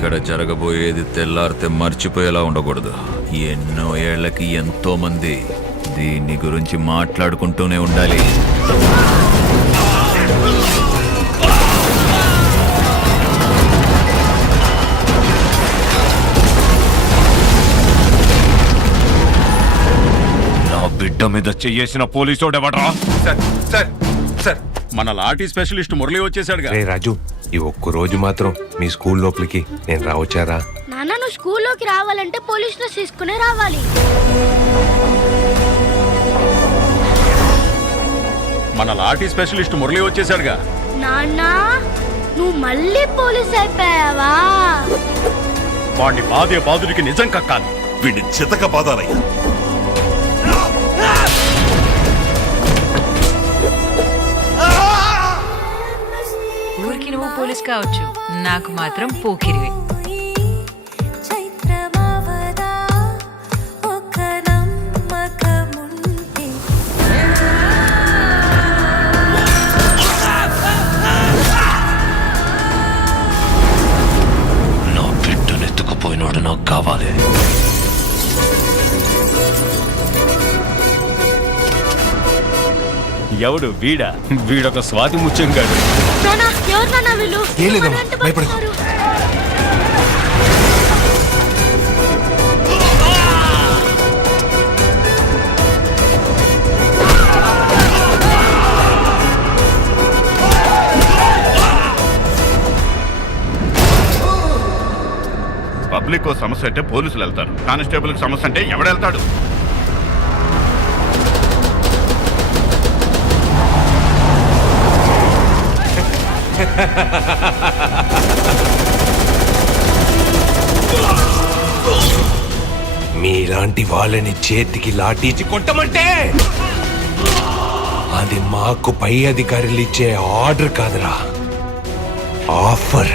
ఇక్కడ జరగబోయేది తెల్లారితే మర్చిపోయేలా ఉండకూడదు. ఎన్నో ఏళ్లకి ఎంతో మంది దీని గురించి మాట్లాడుకుంటూనే ఉండాలి. నా బిడ్డ మీద చెయ్యేసిన పోలీసోడెవడా? సార్ మన లాఠీ స్పెషలిస్ట్ మురళి వచ్చేసాడుగా. రే రాజు, ఈ ఒక్క రోజు మాత్రం మీ స్కూల్ లోపలికి నేను రావచ్చారా? నాన్న, నువ్వు స్కూల్లోకి రావాలంటే పోలీస్ డ్రెస్ తీసుకునే రావాలి. మన లాఠీ స్పెషలిస్ట్ మురళి వచ్చేసాడుగా. నాన్న, నువ్వు మళ్ళీ పోలీస్ అయిపోయావా? వాడిని బాధే బాధుడికి నిజం కక్కాలి. వీడిని చితక బాధాలయ్యా. ఊరికి నువ్వు పోలీస్ కావచ్చు, నాకు మాత్రం పోకిరివి. నా బిడ్డను ఎత్తుకుపోయినాడు నాకు కావాలి. ఎవడు వీడా? వీడొక స్వాతి ముత్యం కాదు. పబ్లిక్ సమస్య అంటే పోలీసులు వెళ్తారు, కానిస్టేబుల్ సమస్య అంటే ఎవడెళ్తాడు? మీలాంటి వాళ్ళని చేతికి లాఠీచి కొట్టమంటే అది మాకు పై అధికారులు ఇచ్చే ఆర్డర్ కాదురా, ఆఫర్.